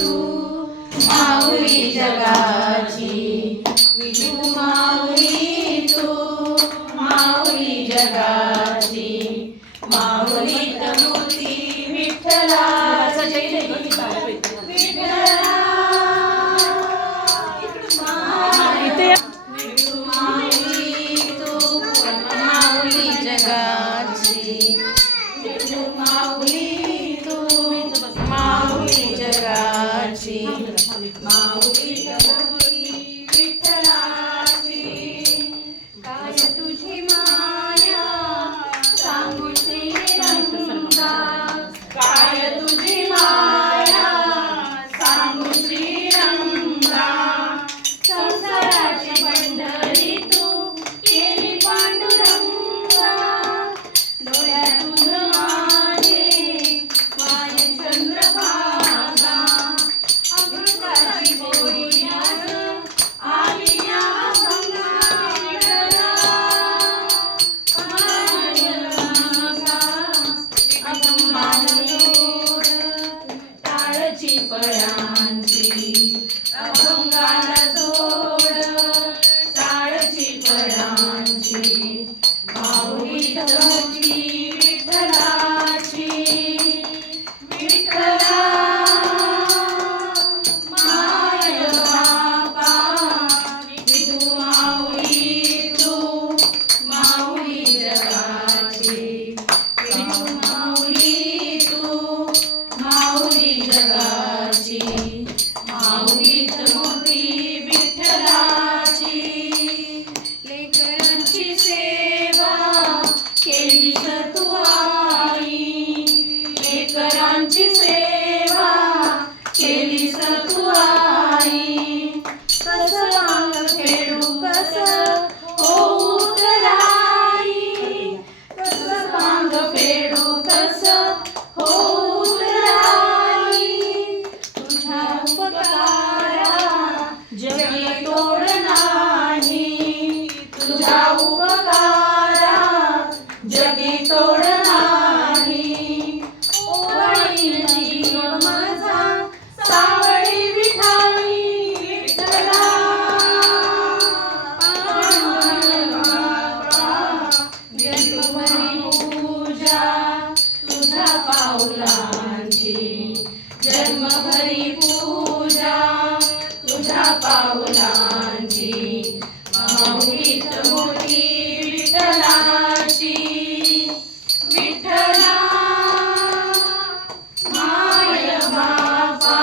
विठू जगाची विजू माऊली तू माऊली जगा Thank you. फळांची अभंगाला जोड साळची फळांची भाऊगीत see. हरी पूजा तुझ्या पावलांची माऊलीत मोठी विठ्ठलाची. विठ्ठला माय बापा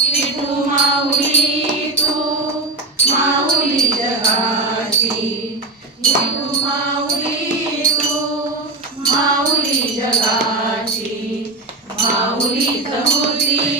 विठू माऊली माऊली जगाची. विठू माऊली तू माऊली जगाची. माऊली कमोती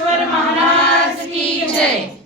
महाराज की जय.